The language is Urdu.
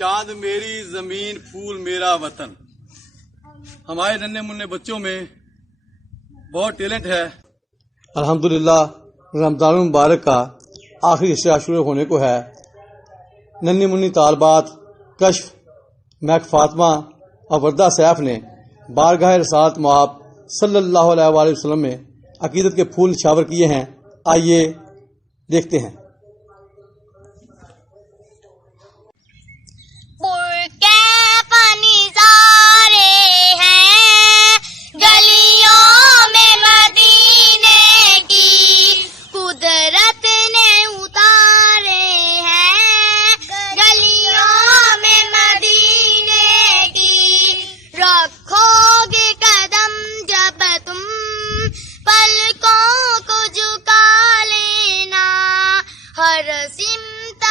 چاند میری زمین پھول میرا وطن. ہمارے ننھے منھے بچوں میں بہت ٹیلنٹ ہے. الحمدللہ رمضان المبارک کا آخری حصہ شروع ہونے کو ہے. ننھی منی طالبات کشف، محک فاطمہ اور وردہ سیف نے بارگاہ رسالت مآب صلی اللہ علیہ وآلہ وسلم میں عقیدت کے پھول نچھاور کیے ہیں. آئیے دیکھتے ہیں. ہر سمت